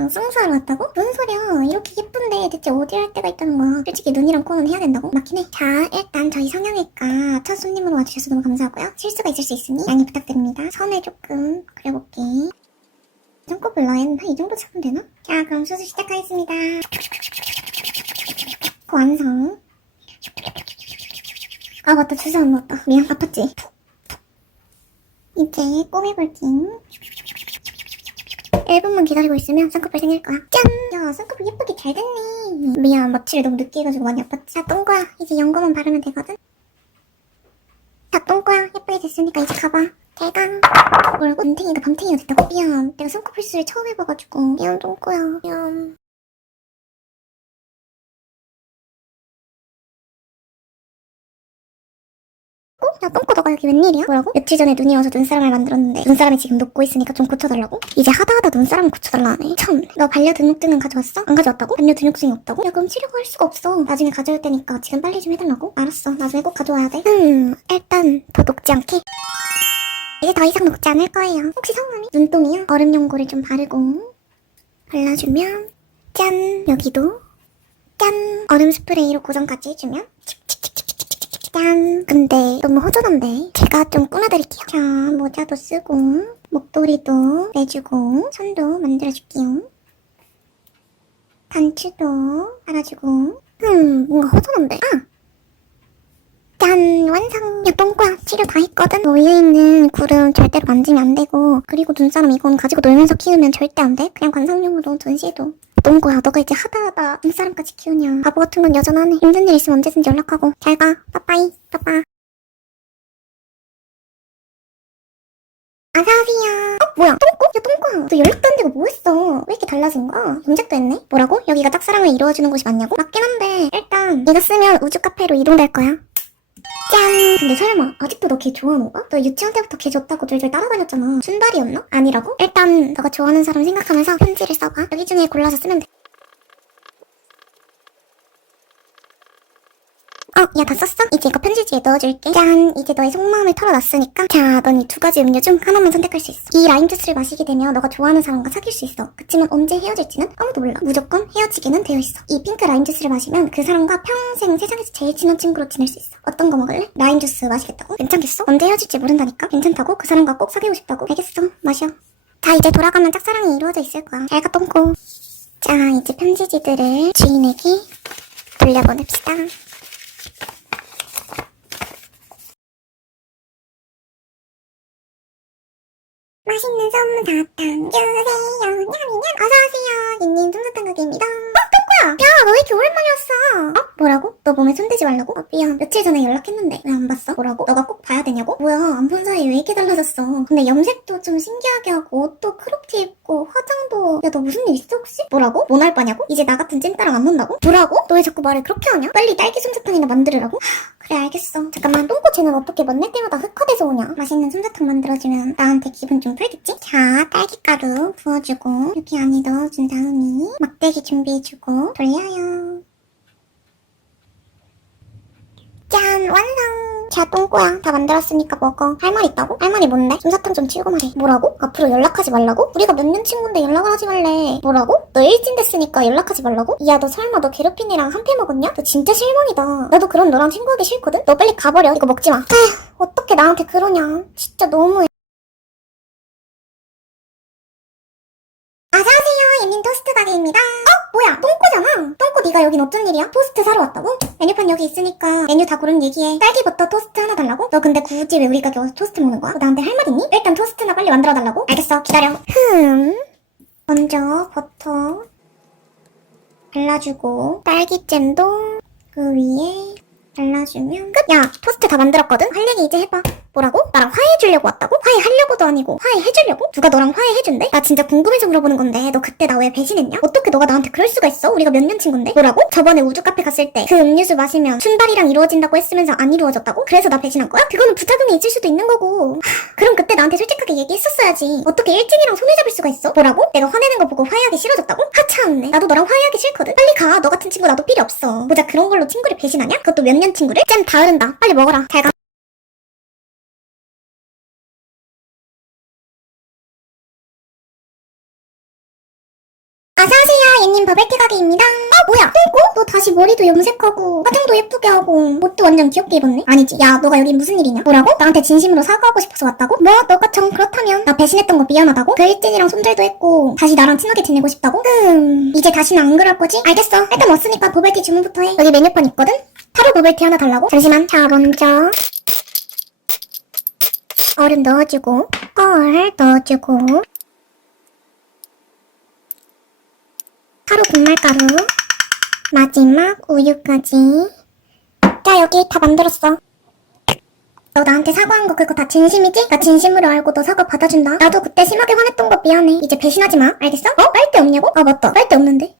누나랑 승수하러 왔다고? 무슨 소리야. 이렇게 예쁜데 대체 어디 할 데가 있다는 거야? 솔직히 눈이랑 코는 해야 된다고? 맞긴 해자 일단 저희 성형외과 첫 손님으로 와주셔서 너무 감사하고요. 실수가 있을 수 있으니 양해 부탁드립니다. 선을 조금 그려볼게. 손꼽을 라인 한이 정도 잡으면 되나? 자 그럼 수술 시작하겠습니다. 완성. 아 맞다. 주사 안 넣었다. 미안. 아팠지? 이제 꼬매볼게 1분만 기다리고 있으면 쌍꺼풀 생길 거야. 짠! 야 쌍꺼풀 예쁘게 잘 됐네. 미안 마취를 너무 늦게 해가지고 많이 아팠지. 자 똥꼬야 이제 연고만 바르면 되거든. 자 똥꼬야 예쁘게 됐으니까 이제 가봐. 잘가 뭐라고? 눈탱이가 밤탱이가 됐다고? 미안 내가 쌍꺼풀 수술 처음 해봐가지고. 미안 똥꼬야. 미안 야 똥꼬 너가 여기 웬일이야? 뭐라고? 며칠 전에 눈이 와서 눈사람을 만들었는데 눈사람이 지금 녹고 있으니까 좀 고쳐달라고? 이제 하다하다 눈사람을 고쳐달라 하네 참, 너 반려 등록증은 가져왔어? 안 가져왔다고? 반려 등록증이 없다고? 야 그럼 치료가 할 수가 없어 나중에 가져올 테니까 지금 빨리 좀 해달라고? 알았어 나중에 꼭 가져와야 돼 음, 일단 더 녹지 않게 이제 더 이상 녹지 않을 거예요 혹시 성함이? 눈동이요? 얼음 연고를 좀 바르고 발라주면 짠 여기도 짠 얼음 스프레이로 고정까지 해주면 짠 근데 허전한데. 제가 좀 꾸며드릴게요. 자 모자도 쓰고 목도리도 내주고 손도 만들어줄게요. 단추도 달아주고. 음 뭔가 허전한데? 아! 짠! 완성! 야 똥꼬야 치료 다 했거든? 너 위에 있는 굴은 절대로 만지면 안 되고 그리고 눈사람 이건 가지고 놀면서 키우면 절대 안돼? 그냥 관상용으로 전시해도. 똥꼬야 너가 이제 하다하다 눈사람까지 키우냐. 바보 같은 건 여전하네. 힘든 일 있으면 언제든지 연락하고. 잘가. 빠빠이. 빠빠 어서오세요 어 뭐야 똥꼬? 야 똥꼬야 너안 되고 뭐했어 왜 이렇게 달라진 거야 염색도 했네 뭐라고? 여기가 짝사랑을 이루어주는 곳이 맞냐고? 맞긴 한데 일단 네가 쓰면 우주 카페로 이동될 거야 짠! 근데 설마 아직도 너 걔 좋아하는 거야? 너 유치원 때부터 걔 좋다고 줄줄 따라다녔잖아. 순발이었나? 아니라고? 일단 너가 좋아하는 사람 생각하면서 편지를 써봐. 여기 중에 골라서 쓰면 돼. 어, 야, 다 썼어? 이제 이거 편지지에 넣어줄게. 짠! 이제 너의 속마음을 털어놨으니까. 자, 넌 이 두 가지 음료 중 하나만 선택할 수 있어. 이 라임 주스를 마시게 되면 너가 좋아하는 사람과 사귈 수 있어. 그치만 언제 헤어질지는 아무도 몰라. 무조건 헤어지기는 되어 있어. 이 핑크 라임 주스를 마시면 그 사람과 평생 세상에서 제일 친한 친구로 지낼 수 있어. 어떤 거 먹을래? 라임 주스 마시겠다고? 괜찮겠어? 언제 헤어질지 모른다니까? 괜찮다고? 그 사람과 꼭 사귀고 싶다고? 알겠어. 마셔. 자, 이제 돌아가면 짝사랑이 이루어져 있을 거야. 잘가 똥꼬. 자, 이제 편지지들을 주인에게 돌려보냅시다. 맛있는 솜사탕 주세요. 냠냠. 어서오세요. 닌닌 솜사탕 가게입니다. 야, 너 왜 이렇게 오랜만에 왔어? 어? 뭐라고? 너 몸에 손대지 말라고? 어, 미안. 며칠 전에 연락했는데 왜 안 봤어? 뭐라고? 너가 꼭 봐야 되냐고? 뭐야, 안 본 사이에 왜 이렇게 달라졌어? 근데 염색도 좀 신기하게 하고 옷도 크롭티 입고 화장도 야, 너 무슨 일 있어 혹시? 뭐라고? 뭐날 바냐고? 이제 나 같은 찐따랑 안 논다고? 뭐라고? 너 왜 자꾸 말을 그렇게 하냐? 빨리 딸기 솜사탕이나 만들으라고? 그래 알겠어. 잠깐만 똥꼬 쟤는 어떻게 만날 때마다 흑화돼서 오냐? 맛있는 솜사탕 만들어주면 나한테 기분 좀 풀겠지? 자 딸기가루 부어주고 여기 안에 넣어준 다음에 막대기 준비해주고 돌려요. 짠 완성 자 똥꼬야 다 만들었으니까 먹어 할 말 있다고? 할 말이 뭔데? 솜사탕 좀 치우고 말해 뭐라고? 앞으로 연락하지 말라고? 우리가 몇 년 친구인데 연락을 하지 말래 뭐라고? 너 일진 됐으니까 연락하지 말라고? 야 너 설마 너 괴롭힌 애랑 한패 먹었냐? 너 진짜 실망이다 나도 그런 너랑 친구하기 싫거든? 너 빨리 가버려 이거 먹지마 아휴 어떻게 나한테 그러냐 진짜 너무해 어서오세요 옌닌 토스트 가게입니다 어? 뭐야 똥꼬잖아 똥꼬 네가 여긴 어쩐 일이야? 토스트 사러 왔다고? 메뉴판 여기 있으니까 메뉴 다 고른 얘기해 딸기버터 토스트 하나 달라고? 너 근데 굳이 왜 우리 가게 와서 토스트 먹는 거야? 너 나한테 할 말 있니? 일단 토스트나 빨리 만들어 달라고? 알겠어 기다려 흠 먼저 버터 발라주고 딸기잼도 그 위에 발라주면 끝! 야 토스트 다 만들었거든? 할 얘기 이제 해봐 뭐라고? 나랑 화해해주려고 왔다고? 화해하려고도 아니고 화해해주려고? 누가 너랑 화해해준대? 나 진짜 궁금해서 물어보는 건데 너 그때 나 왜 배신했냐? 어떻게 너가 나한테 그럴 수가 있어? 우리가 몇 년 친구인데? 뭐라고? 저번에 우주 카페 갔을 때 그 음료수 마시면 순발이랑 이루어진다고 했으면서 안 이루어졌다고? 그래서 나 배신한 거야? 그거는 부작용이 있을 수도 있는 거고 하, 그럼 그때 나한테 솔직하게 얘기했었어야지 어떻게 일진이랑 손을 잡을 수가 있어? 뭐라고? 내가 화내는 거 보고 화해하기 싫어졌다고? 하차없네 나도 너랑 화해하기 싫거든? 빨리 가 너 같은 친구 나도 필요 없어 모자 그런 걸로 친구를 배신하냐? 그것도 몇 년 친구를? 잼 다 흐른다 빨리 먹어라 잘가 어서오세요, 예님 버블티 가게입니다. 아, 뭐야, 똥꼬? 너 다시 머리도 염색하고, 화장도 예쁘게 하고, 옷도 완전 귀엽게 입었네? 아니지. 야, 너가 여기 무슨 일이냐? 뭐라고? 나한테 진심으로 사과하고 싶어서 왔다고? 뭐, 너가 정 그렇다면. 나 배신했던 거 미안하다고? 그 일진이랑 손절도 했고, 다시 나랑 친하게 지내고 싶다고? 흠, 이제 다시는 안 그럴 거지? 알겠어. 일단 왔으니까 버블티 주문부터 해. 여기 메뉴판 있거든? 타로 버블티 하나 달라고? 잠시만. 자, 먼저. 얼음 넣어주고, 펄 넣어주고, 타로 분말가루, 마지막 우유까지. 자, 여기 다 만들었어. 너 나한테 사과한 거 그거 다 진심이지? 나 진심으로 알고 너 사과 받아준다. 나도 그때 심하게 화냈던 거 미안해. 이제 배신하지 마. 알겠어? 어? 빨대 없냐고? 아, 맞다. 빨대 없는데.